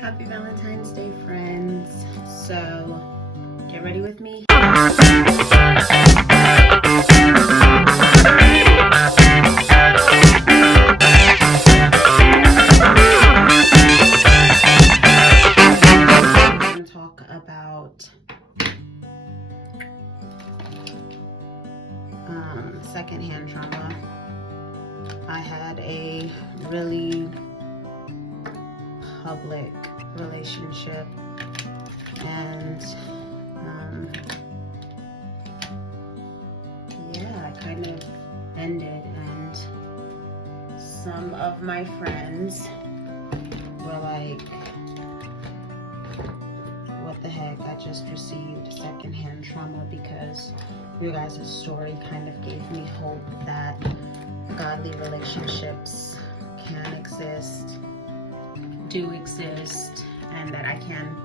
Happy Valentine's Day, friends. So get ready with me. I'm going to talk about secondhand trauma. I had a really public relationship, and yeah, it kind of ended, and some of my friends were like, what the heck, I just received secondhand trauma because you guys' story kind of gave me hope that godly relationships can exist, do exist, and that I can,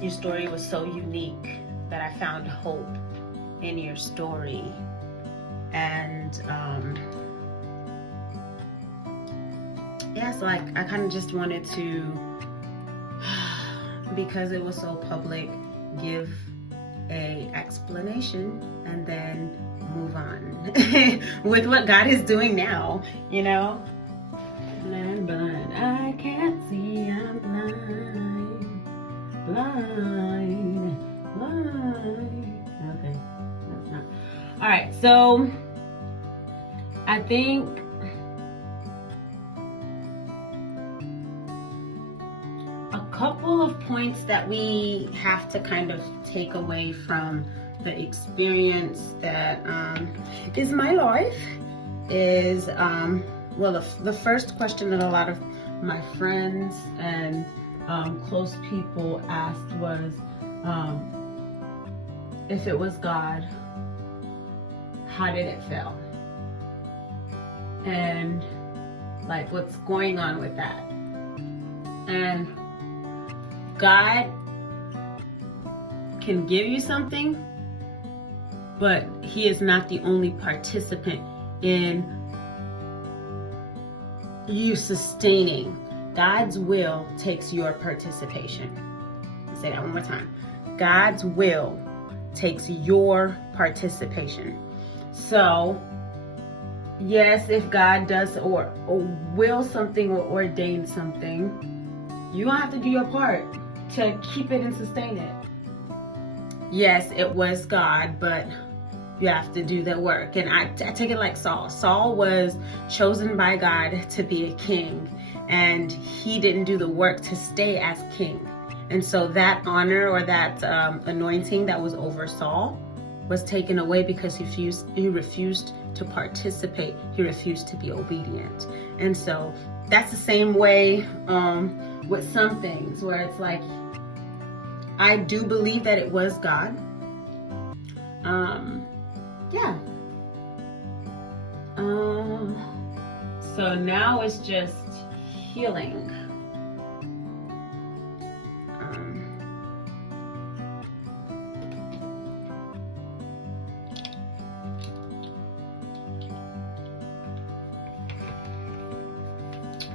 your story was so unique that I found hope in your story. And yeah, so I kind of just wanted to, because it was so public, give a explanation and then move on with what God is doing now, you know? Blind, I can't see, I'm blind, blind. Okay, that's not. All right, so I think a couple of points that we have to kind of take away from the experience that is my life is, well, the first question that a lot of my friends and close people asked was, if it was God, how did it fail? And like, what's going on with that? And God can give you something, but He is not the only participant in you sustaining. God's will takes your participation. I'll say that one more time. God's will takes your participation. So, yes, if God does or will something or ordain something, you don't have to do your part to keep it and sustain it. Yes, it was God, but you have to do the work. And I take it like Saul. Saul was chosen by God to be a king, and he didn't do the work to stay as king. And so that honor or that anointing that was over Saul was taken away because he refused to participate. He refused to be obedient. And so that's the same way with some things where it's like, I do believe that it was God. Yeah. So now it's just healing.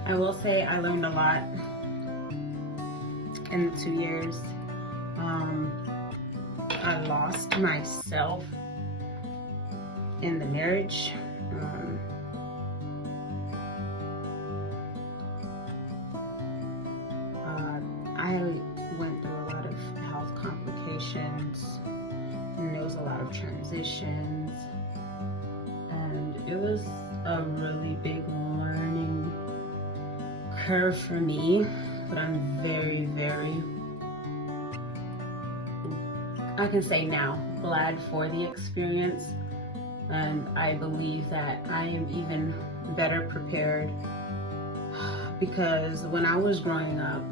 I will say I learned a lot in the 2 years. I lost myself in the marriage. I went through a lot of health complications, and there was a lot of transitions, and it was a really big learning curve for me, but I'm very, very, I can say now, glad for the experience. And I believe that I am even better prepared because when I was growing up,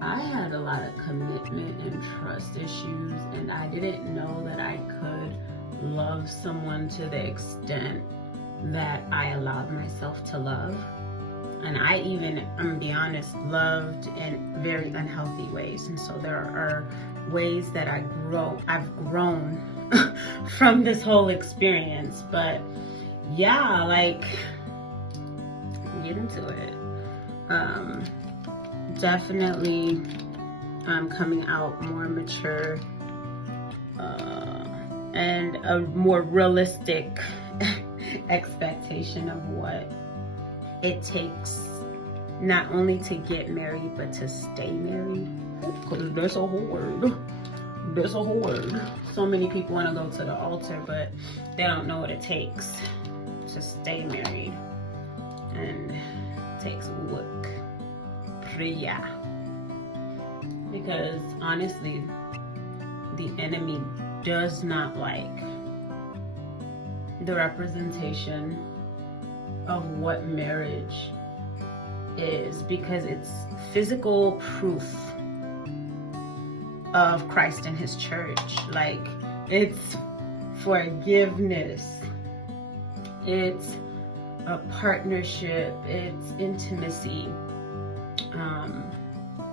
I had a lot of commitment and trust issues, and I didn't know that I could love someone to the extent that I allowed myself to love. And I even, I'm gonna be honest, loved in very unhealthy ways. And so there are ways that I've grown from this whole experience. But yeah, like, get into it. Definitely coming out more mature and a more realistic expectation of what it takes not only to get married but to stay married. Because there's a whole word. There's a whole word. So many people want to go to the altar, but they don't know what it takes to stay married. And it takes work. Prayer. Because honestly, the enemy does not like the representation of what marriage is, because it's physical proof of Christ and his church. Like, it's forgiveness, it's a partnership, it's intimacy,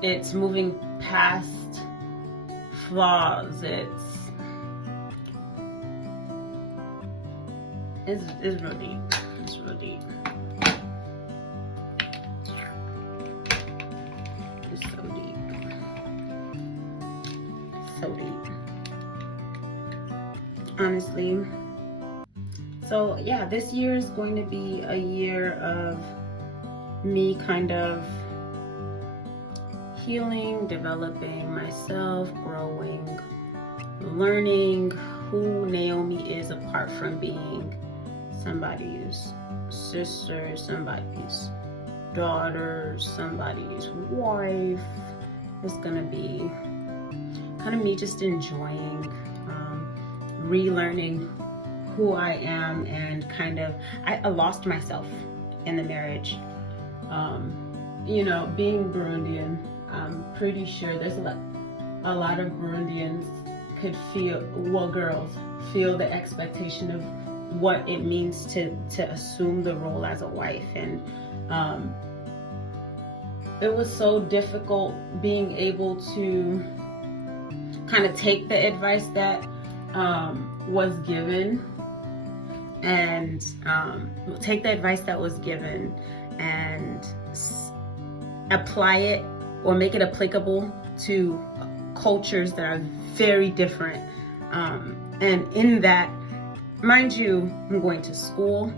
it's moving past flaws, it's real deep. It's real deep. It's so deep. So deep. Honestly. So yeah, this year is going to be a year of me kind of healing, developing myself, growing, learning who Naomi is apart from being somebody's sister, somebody's daughter, somebody's wife. It's gonna be kind of me just enjoying, relearning who I am, and kind of, I lost myself in the marriage. You know, being Burundian, I'm pretty sure there's a lot of Burundians could feel, well, girls feel the expectation of what it means to assume the role as a wife. And it was so difficult being able to kind of take the advice that was given, and take the advice that was given and apply it or make it applicable to cultures that are very different. And in that, mind you, I'm going to school,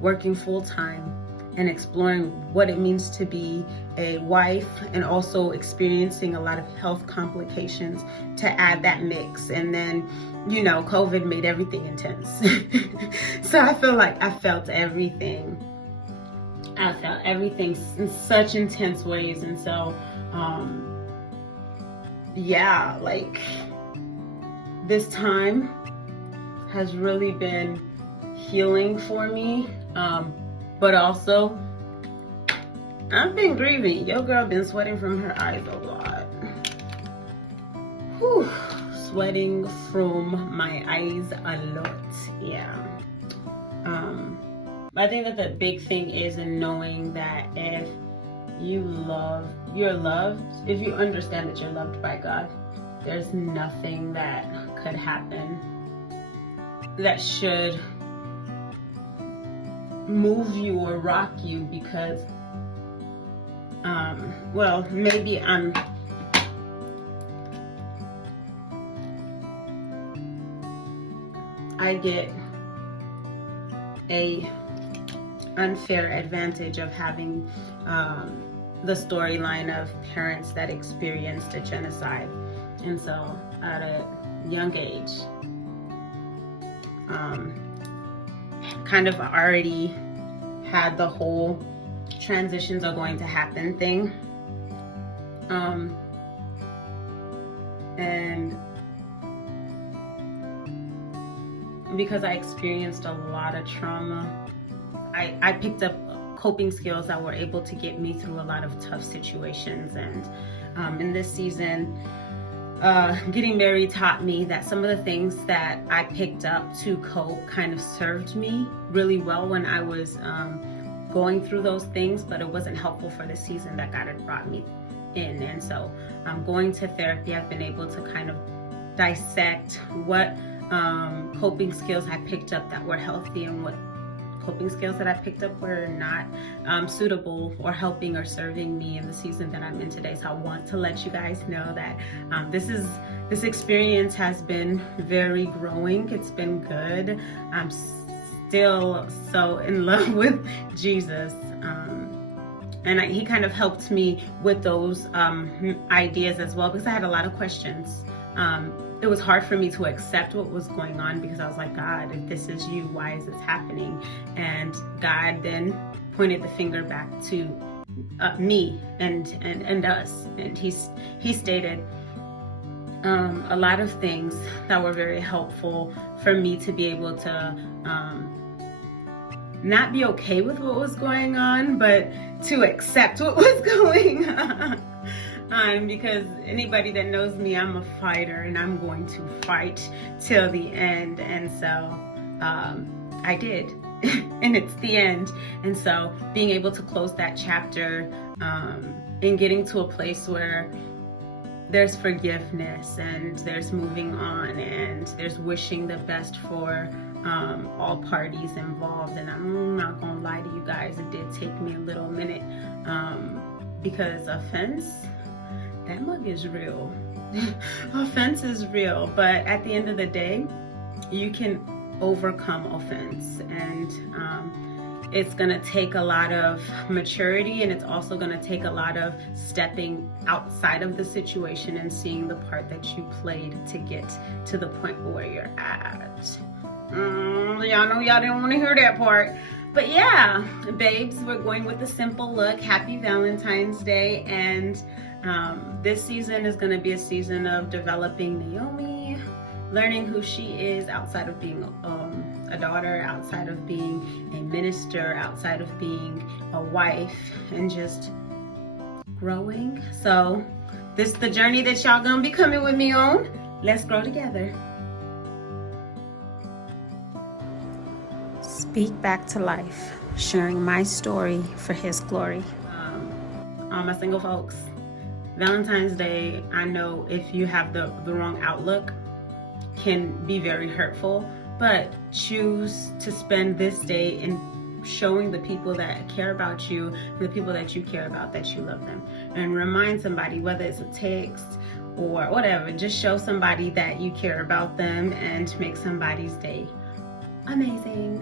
working full time, and exploring what it means to be a wife, and also experiencing a lot of health complications to add that mix. And then, you know, COVID made everything intense. So I feel like I felt everything. I felt everything in such intense ways. And so, yeah, like, this time has really been healing for me. But also, I've been grieving. Your girl been sweating from her eyes a lot. Whew. Sweating from my eyes a lot. Yeah. I think that the big thing is in knowing that if you're loved, if you understand that you're loved by God, there's nothing that could happen that should move you or rock you, because well, maybe I get a unfair advantage of having the storyline of parents that experienced a genocide. And so at a young age, kind of already had the whole transitions are going to happen thing. And because I experienced a lot of trauma, I picked up coping skills that were able to get me through a lot of tough situations. And in this season, getting married taught me that some of the things that I picked up to cope kind of served me really well when I was going through those things, but it wasn't helpful for the season that God had brought me in. And so going to therapy, I've been able to kind of dissect what coping skills I picked up that were healthy and what coping skills that I picked up were not suitable or helping or serving me in the season that I'm in today. So I want to let you guys know that this experience has been very growing. It's been good. I'm still so in love with Jesus. And he kind of helped me with those ideas as well, because I had a lot of questions. It was hard for me to accept what was going on, because I was like, God, if this is you, why is this happening? And God then pointed the finger back to me and us. And he stated a lot of things that were very helpful for me to be able to not be okay with what was going on, but to accept what was going on. Because anybody that knows me, I'm a fighter, and I'm going to fight till the end. And so I did, and it's the end. And so being able to close that chapter and getting to a place where there's forgiveness and there's moving on and there's wishing the best for all parties involved. And I'm not gonna lie to you guys, it did take me a little minute because offense, that mug is real. Offense is real, but at the end of the day, you can overcome offense. And it's gonna take a lot of maturity, and it's also gonna take a lot of stepping outside of the situation and seeing the part that you played to get to the point where you're at. Y'all know y'all didn't want to hear that part. But yeah, babes, we're going with a simple look. Happy Valentine's Day. And this season is going to be a season of developing Naomi, learning who she is outside of being a daughter, outside of being a minister, outside of being a wife, and just growing. So this is the journey that y'all gonna be coming with me on. Let's grow together. Speak back to life, sharing my story for his glory. All my single folks, Valentine's Day, I know if you have the wrong outlook, can be very hurtful, but choose to spend this day in showing the people that care about you, the people that you care about, that you love them. And remind somebody, whether it's a text or whatever, just show somebody that you care about them and make somebody's day amazing.